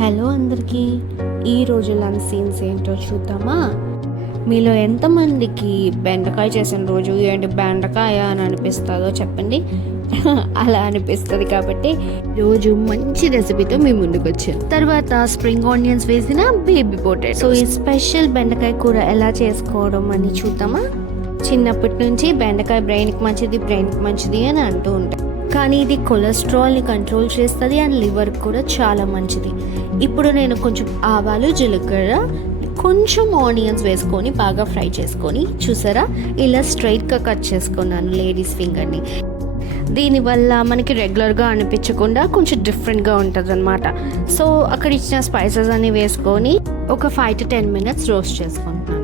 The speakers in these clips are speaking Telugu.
హలో అందరికీ, ఈరోజు లంచ్ సీన్స్ ఏంటో చూద్దామా. మీలో ఎంతమందికి బెండకాయ చేసిన రోజు ఏంటి బెండకాయ అని అనిపిస్తుందో చెప్పండి. అలా అనిపిస్తుంది కాబట్టి రోజు మంచి రెసిపీతో మీ ముందుకు వచ్చాను. తర్వాత స్ప్రింగ్ ఆనియన్స్ వేసిన బేబీ పొటాటో. సో ఈ స్పెషల్ బెండకాయ కూర ఎలా చేసుకోవడం అని చూద్దామా. చిన్నప్పటి నుంచి బెండకాయ బ్రెయిన్కి మంచిది అని అంటూ ఉంటాయి, కానీ ఇది కొలెస్ట్రాల్ని కంట్రోల్ చేస్తుంది అండ్ లివర్ కూడా చాలా మంచిది. ఇప్పుడు నేను కొంచెం ఆవాలు, జీలకర్ర, కొంచెం ఆనియన్స్ వేసుకొని బాగా ఫ్రై చేసుకొని, చూసారా ఇలా స్ట్రైట్గా కట్ చేసుకున్నాను లేడీస్ ఫింగర్ని. దీనివల్ల మనకి రెగ్యులర్గా అనిపించకుండా కొంచెం డిఫరెంట్గా ఉంటుంది అనమాట. సో అక్కడ ఇచ్చిన స్పైసెస్ అన్ని వేసుకొని ఒక 5 to 10 minutes రోస్ట్ చేసుకుంటున్నాను.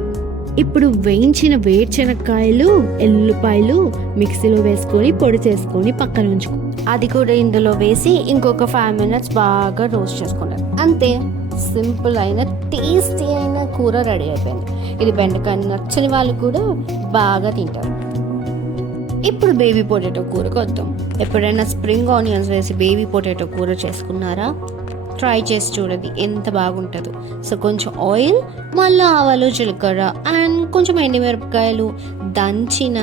ఇప్పుడు వేయించిన వేరుశనక్కాయలు, ఎల్లుపాయలు మిక్సీలో వేసుకొని పొడి చేసుకొని పక్కన ఉంచుకో. అది కూడా ఇందులో వేసి ఇంకొక 5 minutes బాగా రోస్ట్ చేసుకుంటాను. అంతే, సింపుల్ అయిన టేస్టీ అయిన కూర రెడీ అయిపోయింది. ఇది బెండకాయ నచ్చని వాళ్ళు కూడా బాగా తింటారు. ఇప్పుడు బేబీ పొటాటో కూరకు వద్దాం. ఎప్పుడైనా స్ప్రింగ్ ఆనియన్స్ వేసి బేబీ పొటాటో కూర చేసుకున్నారా? ట్రై చేసి చూడండి, ఎంత బాగుంటుందో. సో కొంచెం ఆయిల్, మళ్ళీ ఆవాలు, జీలకర్ర అండ్ కొంచెం ఎండుమిరపకాయలు, దంచిన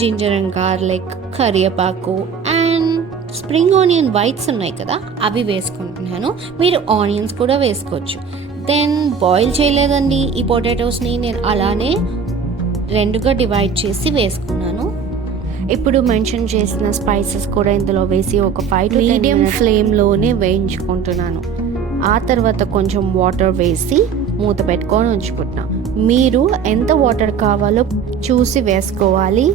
జింజర్ అండ్ గార్లిక్, కరివేపాకు అండ్ స్ప్రింగ్ ఆనియన్ వైట్స్ ఉన్నాయి కదా, అవి వేసుకుంటున్నాను. మీరు ఆనియన్స్ కూడా వేసుకోవచ్చు. దెన్ బాయిల్ చేయలేదండి ఈ పొటాటోస్ని, నేను అలానే 2గా డివైడ్ చేసి వేసుకున్నాను. ఇప్పుడు మెన్షన్ చేసిన స్పైసెస్ కూడా ఇందులో వేసి ఒక 5 to 10 మీడియం ఫ్లేమ్లోనే వేయించుకుంటున్నాను. ఆ తర్వాత కొంచెం వాటర్ వేసి మూత పెట్టుకొని ఉంచుకుంటున్నాను. మీరు ఎంత వాటర్ కావాలో చూసి వేసుకోవాలి.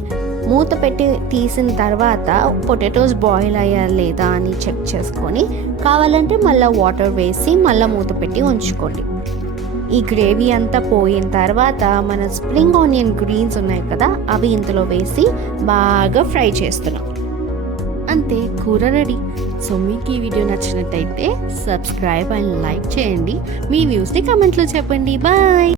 మూత పెట్టి తీసిన తర్వాత పొటాటోస్ బాయిల్ అయ్యా లేదా అని చెక్ చేసుకొని, కావాలంటే మళ్ళీ వాటర్ వేసి మళ్ళీ మూత పెట్టి ఉంచుకోండి. ఈ గ్రేవీ అంతా పోయిన తర్వాత మన స్ప్రింగ్ ఆనియన్ గ్రీన్స్ ఉన్నాయి కదా, అవి ఇందులో వేసి బాగా ఫ్రై చేస్తున్నాం. అంతే, కూర రెడీ. సో మీకు ఈ వీడియో నచ్చినట్టయితే సబ్స్క్రైబ్ అండ్ లైక్ చేయండి. మీ వ్యూస్ని కమెంట్లో చెప్పండి. బాయ్.